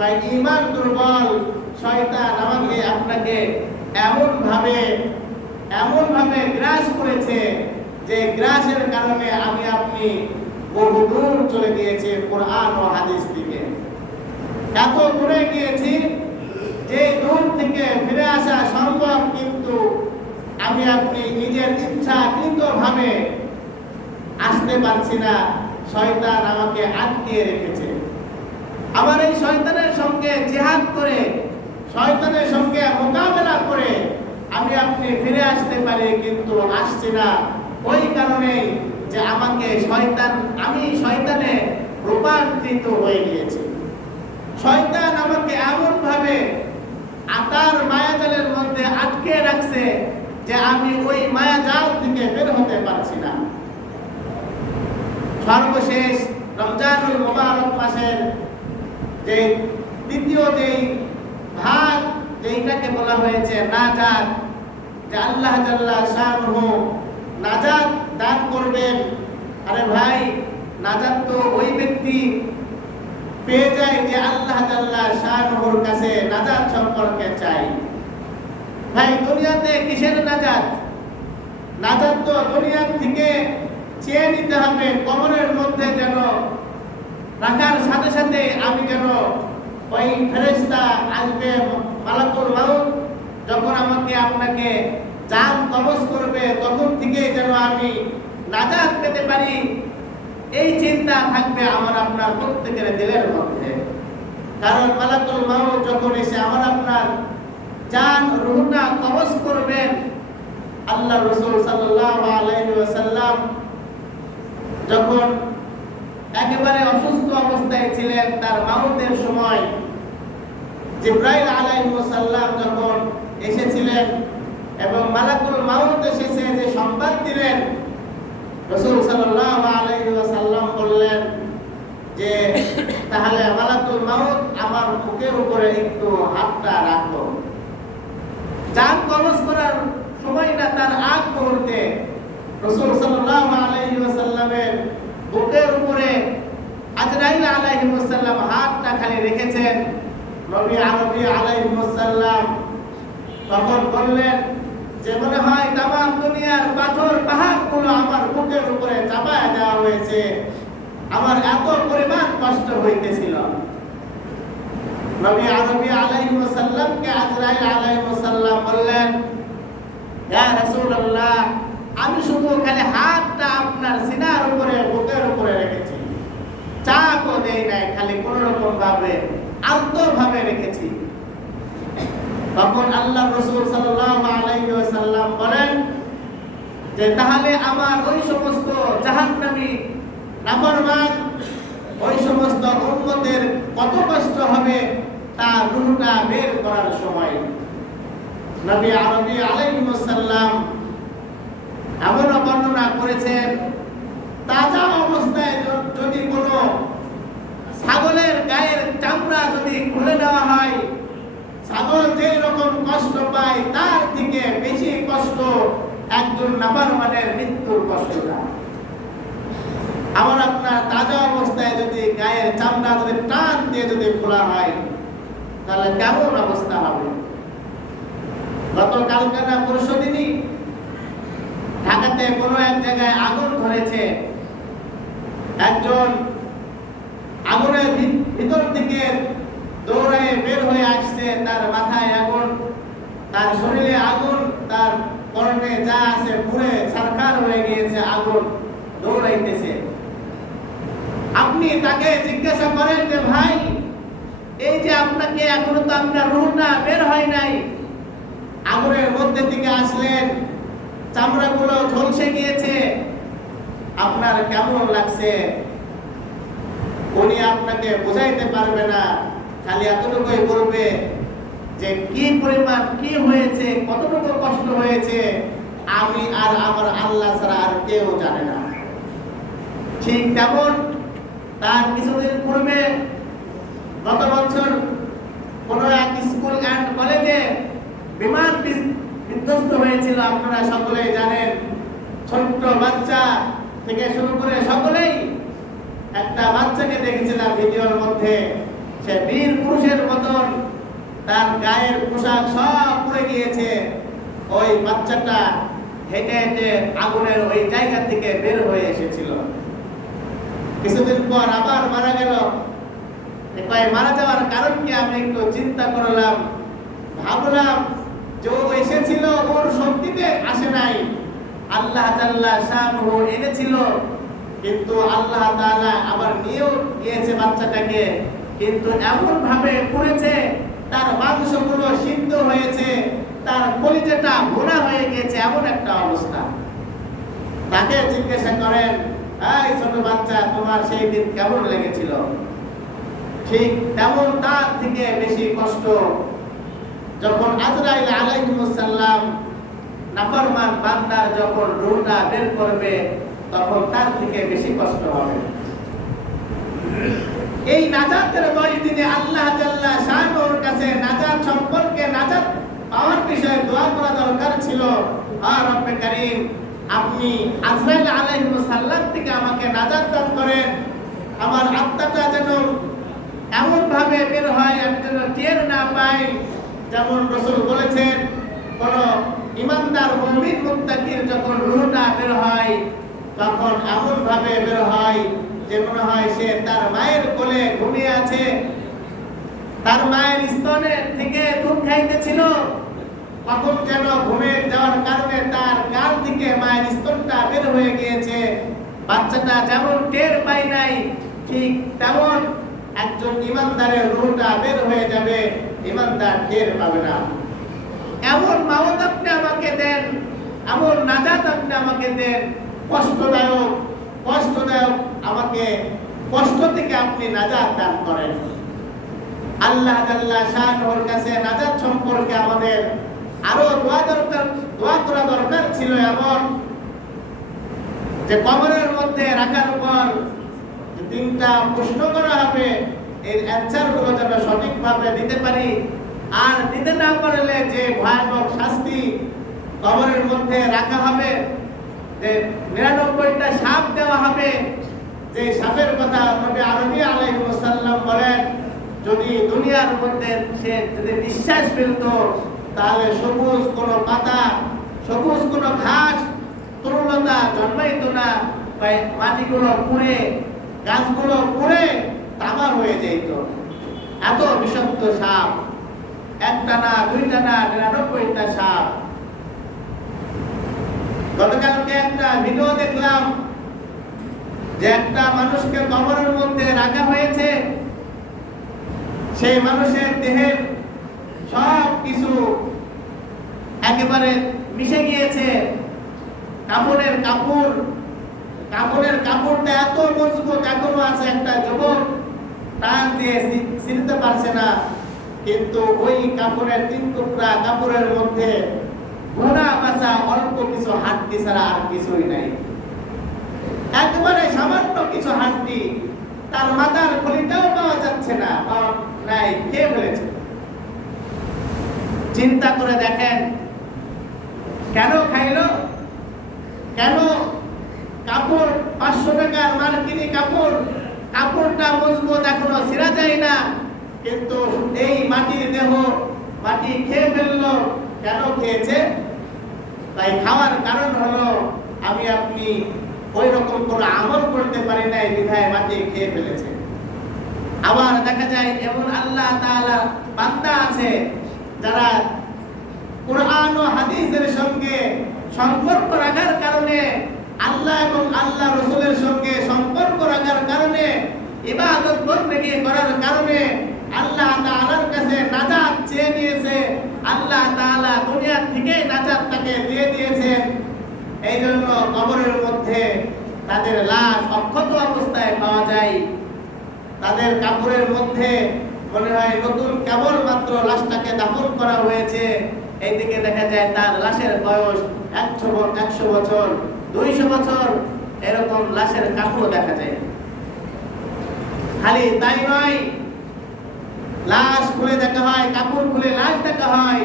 বা ঈমান দুর্বল, শয়তান আমাকে আপনাকে এমন ভাবে গ্রাস করেছে যে গ্রাসের কারণে আপনি বহু দূর চলে গিয়েছে কোরআন ও হাদিস থেকে। এত দূরে গিয়েছি যে দূর থেকে ফিরে আসা সম্ভব, কিন্তু আপনি নিজের ইচ্ছাকৃতভাবে আসতে পারছি না। শয়তান আমাকে আটকে রেখেছে। আমার এই শয়তানের সঙ্গে জিহাদ করে, শয়তানের সঙ্গে মোকাবেলা করে আপনি ফিরে আসতে পারি, কিন্তু আসছি না। ওই কারণে যে আমি শয়তানে রূপান্তরিত হয়ে গিয়েছি। শয়তান আমাকে এমন ভাবে তার মায়াজালের মধ্যে আটকে রাখছে যে আমি ওই মায়াজাল থেকে বের হতে পারছি না। সর্বশেষ রমজানুল মুবারক মাসের যে দ্বিতীয় যে ভাগ, যেটাকে বলা হয়েছে নাজাত, যে আল্লাহ জাল্লা শানুহু নাজাত দান করবেন। আরে ভাই, নাজাত তো ওই ব্যক্তি পেয়ে যায় যে আল্লাহ জাল্লা শানুহুর কাছে নাজাত সম্পর্কে চাই। ভাই, দুনিয়াতে কিসের নাজাত? নাজাত তো দুনিয়া থেকে চেয়ে নিতে হবে। কবরের মধ্যে যেন রাখার সাথে সাথে আমি যেন ওই ফেরেশতা আসবে, মালাকুল মাউত যখন আপনাকে জান কবজ করবে, তখন থেকে যেন আমি নাজাত পেতে পারি, এই চিন্তা থাকবে আপনার প্রত্যেকের দিলের মধ্যে। কারণ মালাকুল মাউত যখন এসে আপনার জান রূহটা কবজ করবেন, আল্লাহ রাসূল সাল্লাল্লাহু আলাইহি ওয়াসাল্লাম যখন একেবারে অসুস্থ অবস্থায় ছিলেন, তার মাউতের সময় জিবরাইল আলাইহিস সালাম যখন এসেছিলেন এবং মালাকুল মাউত এসেছে যে সংবাদ দিলেন, রাসূল সাল্লাল্লাহু আলাইহি ওয়াসাল্লাম বললেন যে তাহলে মালাকুল মাউত আমার বুকের উপরে একটু হাতটা রাখো। জান কবজ করার সময় না, তার আগ মুহূর্তে রাসূল সাল্লাল্লাহু আলাইহি ওয়াসাল্লামের বুকের উপরে আজরাইল আলাইহিস সালাম হাতটা খালি রেখেছেন। নবী আলাইহিস সালাম তখন বললেন যে মনে হয় তামাম দুনিয়ার পাথর পাহাড়গুলো আমার বুকের উপরে চাপায় দেওয়া হয়েছে, আমার এত পরিমাণ কষ্ট হইতেছিল। নবী আলাইহিস সালামকে আজরাইল আলাইহিস সালাম বললেন, ইয়া রাসূলুল্লাহ, আমি শুধু খালি হাতটা আপনার সিনার উপরে, বুকের উপরে রেখেছি, চাপও দেই নাই, খালি কোন রকম ভাবে আলতোভাবে রেখেছি। তখন আল্লাহ রাসূল সাল্লাল্লাহু আলাইহি ওয়াসাল্লাম বলেন যে তাহলে আমার ওই সমস্ত জাহান্নামী নাফরমান ওই সমস্ত উম্মতের কত কষ্ট হবে তার রূহটা বের করার সময়। নবী আলাইহিস সালাম এমন বর্ণনা করেছেন, তাজা অবস্থায় যদি কোনো ছাগলের গায়ের চামড়া যদি খুলে নেওয়া হয়, ছাগল যে রকম কষ্ট পায় তার থেকে বেশি কষ্ট একজন নাফরমানের মৃত্যুর কষ্টটা। আপনার তাজা অবস্থায় যদি গায়ের চামড়া যদি টান দিয়ে যদি খোলা হয়, তাহলে কেমন অবস্থা হবে? গতকালকে না পরশুদিনই ঢাকাতে কোনো এক জায়গায় আগুন ধরেছে। একজন আগুনের ভিতর থেকে দৌড়ায় বের হয়ে আসছে, তার মাথায় আগুন, তার শরীরে আগুন, তার পরনে যা আছে পুরে ছারখার হয়ে গিয়েছে, আগুন দৌড়াইতেছে। আপনি তাকে জিজ্ঞাসা করেন যে ভাই, এই যে আপনাকে এখনো তো আপনার রূহটা বের হয় নাই, আগুনের মধ্যে থেকে আসলেন, চামড়াগুলো ঝলসে গিয়েছে, আপনার কেমন লাগছে? উনি আপনাকে বোঝাইতে পারবে না, খালি এতটুকুই বলবে যে কি পরিমাণ কি হয়েছে, কতটুকু কষ্ট হয়েছে, আমি আর আমার আল্লাহ ছাড়া আর কেউ জানে না। ঠিক তেমন তার কিছুদিন পূর্বে গত বছর কোন এক স্কুল অ্যান্ড কলেজে বিমান বিধ্বস্ত হয়েছিল। আপনারা সকলেই জানেন, ছোট্ট বাচ্চা থেকে শুরু করে সকলেই, একটা বাচ্চাকে দেখেছিলাম ভিডিওর মধ্যে, সে সে বীর পুরুষের মতন, তার গায়ের পোশাক সব পুড়ে গিয়েছে। ওই বাচ্চাটা হেঁটে হেঁটে আগুনের ওই জায়গা থেকে বের হয়ে এসেছিল। কিছুদিন পর আবার মারা গেল। মারা যাওয়ার কারণ কি আমি একটু চিন্তা করলাম, ভাবলাম যে ও এসেছিল ওর শক্তিতে আসে নাই, আল্লাহ তাআলা শানহু এনেছিল, কিন্তু আল্লাহ তাআলা আবার নিয়েও গিয়েছে বাচ্চাটাকে, কিন্তু এমন ভাবে পুড়েছে তার মাংসগুলো সিদ্ধ হয়েছে, তার কলিজাটা ভুনা হয়ে গিয়েছে, এমন একটা অবস্থা। তাকে জিজ্ঞাসা করেন, এই ছোট বাচ্চা, তোমার সেই দিন কেমন লেগেছিল? ঠিক তেমন তার থেকে বেশি কষ্ট যখন আজরাইল আলাইহিস সালাম নাফরমান বান্দার যখন রূহটা বের করবে, তখন তার থেকে বেশি কষ্ট হবে। এই নাজাতের 10 দিনে আল্লাহ জাল্লা শানুর কাছে নাজাত সম্পর্কে, নাজাত পাওয়ার বিষয়ে দোয়া করা দরকার ছিল। আর রব্বে কারীম, আপনি আজরাইল আলাইহিস সালাম থেকে আমাকে নাজাত দান করেন, আমার আত্মাটা যেন এমন ভাবে বের হয় আমি যেন টের না পাই। যেমন রাসূল বলেছেন, কোন ইমানদার মুমিন মুত্তাকির যখন রূহটা বের হয়, তখন এমন ভাবে বের হয় যে মনে হয় সে তার মায়ের কোলে ঘুমিয়ে আছে, তার মায়ের স্তনে থেকে দুধ খাইতেছিল, তখন যেন ঘুমে যাওয়ার কারণে তার গাল থেকে মায়ের স্তনটা বের হয়ে গিয়েছে। বাচ্চাটা যেমন টের পায় নাই, ঠিক তেমন একজন ইমানদারের রূহটা বের হয়ে যাবে, ইমানদার টের পাবে না। এমন মাওত আপনি আমাকে দেন, এমন নাজাত আপনি আমাকে দেন, কষ্টদায়ক আমাকে কষ্ট থেকে আপনি নাজাত দান করেন। আল্লাহ তাআলা শানুর কাছে নাজাত সম্পর্কে আমাদের আরো দোয়া করা দরকার ছিল, এমন যে কবরের মধ্যে রাখার পর যে 3টা প্রশ্ন করা হবে, এর অ্যানসার গুলো যেন সঠিকভাবে দিতে পারি। আর দিতে না পারলে যে ভয়ানক শাস্তি কবরের মধ্যে রাখা হবে, যে 99টা সাপ দেওয়া হবে, যে সাপের কথা নবী আরবি আলাইহিস সালাম বলেন, যদি দুনিয়ার মধ্যে সে যদি নিঃশ্বাস ফেলতো, তাহলে সবুজ কোনো পাতা, সবুজ কোনো ঘাস, তরুণতা জন্মাইতো না, মাটিগুলো পুড়ে, গাছগুলো পুড়ে তামা হয়ে যেত। এত বিষাক্ত সাপ, 1টা না 2টা না 99টা সাপ। গতকালকে একটা ভিডিও দেখলাম যে একটা মানুষকে কবরের মধ্যে রাখা হয়েছে, সেই মানুষের দেহের সব কিছু একেবারে মিশে গিয়েছে। কাপড়ের কাপড়টা এত মজবুত এখনো আছে, একটা যুবক টান দিয়ে ছিঁড়তে পারছে না, কিন্তু ওই কাপড়ের 3 টুকরা কাপড়ের মধ্যে ঘোড়া বাঁচা অল্প কিছু হাড্ডি ছাড়া আর কিছুই নাই। একেবারে সামান্য কিছু হাড্ডি, তার মাথার খুলিটাও পাওয়া যাচ্ছে না, নাই, কে ফেলেছে। চিন্তা করে দেখেন, কেন খাইলো? কেন? কাপড় 500 টাকার মার্কিনি কাপড়টা মজবুত, এখনো ছিঁড়া যায় না, কিন্তু এই মাটির দেহ, মাটি খেয়ে ফেললো। কেন খেয়েছে? তাই খাওয়ার কারণ হলো আমি আপনি ওই রকম কোনো আমল করতে পারি নাই, বিধায় মাটি খেয়ে ফেলেছে। আবার দেখা যায় এমন আল্লাহ তাআলা বান্দা আছে যারা কুরআন ও হাদিসের সঙ্গে সম্পর্ক রাখার কারণে, আল্লাহ এবং আল্লাহ রাসূলের সঙ্গে সম্পর্ক রাখার কারণে, ইবাদত বন্দেগী করার কারণে আল্লাহ তাআলার কাছে নাজাত চেয়ে নিয়েছে। আল্লাহ তাআলা দুনিয়া থেকে নাজাত তাকে দিয়ে দিয়েছেন। এই জন্য কবরের মধ্যে তাদের লাশ অক্ষত অবস্থায় পাওয়া যায়। তাদের কাপড়ের মধ্যে মনে হয় নতুন কেবল মাত্র লাশটাকে দাফন করা হয়েছে। এইদিকে দেখা যায় তার লাশের বয়স 100 বছর, 200 বছর, এরকম লাশের কাপড় দেখা যায়। খালি তাই নয়, লাশ খুলে দেখা হয়, কাপড় খুলে লাশ দেখা হয়,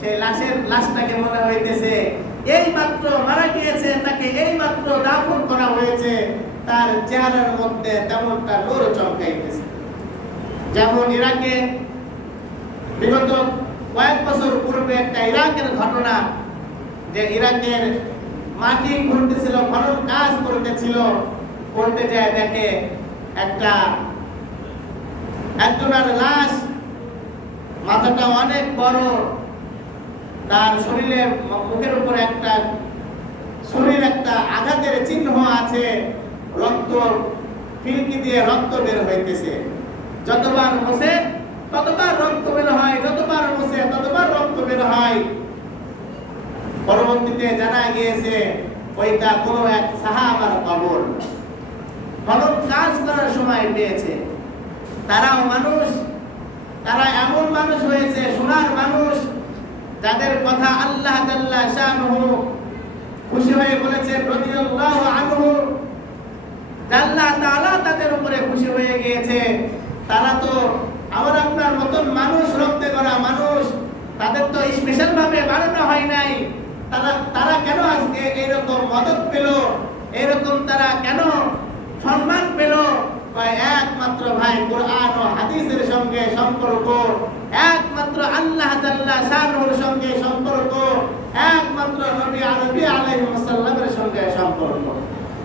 সেই লাশটাকে মনে হইতেছে এই মাত্র মারা গিয়েছে, তাকে এই মাত্র দাফন করা হয়েছে, তার চেহারার মধ্যে তেমনটা নূর চমকাইতেছে। যেমন ইরাকে বিগত কয়েক বছর পূর্বে একটা ইরাকের ঘটনা, যে ইরাকের মাটি খুঁড়তেছিল, খনন কাজ করতেছিল, করতে যায় দেখে একজনের লাশ, মাথাটা অনেক বড়, তার শরীরে মুখের উপর একটা আঘাতের চিহ্ন আছে, রক্ত ফিলকি দিয়ে রক্ত বের হইতেছে, যতবার মুছে ততবার রক্ত বের হয়, যতবার মুছে ততবার রক্ত বের হয়। পরবর্তীতে জানা গিয়েছে ওইটা কোনো এক সাহাবার কবর। খনন কাজ করার সময় পেয়েছে। তারাও মানুষ, তারা এমন মানুষ হয়েছে, সোনার মানুষ, যাদের কথা আল্লাহ জাল্লা শানুহু খুশি হয়ে বলেছেন রাদিয়াল্লাহু আনহু, আল্লাহ তাআলা তাদের উপরে খুশি হয়ে গিয়েছে। তারা তো আমার আপনার মতন মানুষ, রক্তে করা মানুষ, তাদের তো স্পেশাল ভাবে বানানো হয় নাই। তারা কেন আজকে এরকম মদত পেল, এরকম তারা কেন সম্মান পেল? একমাত্র ভাই কোরআন ও হাদিসের সঙ্গে সম্পর্ক, একমাত্র আল্লাহ তাআলা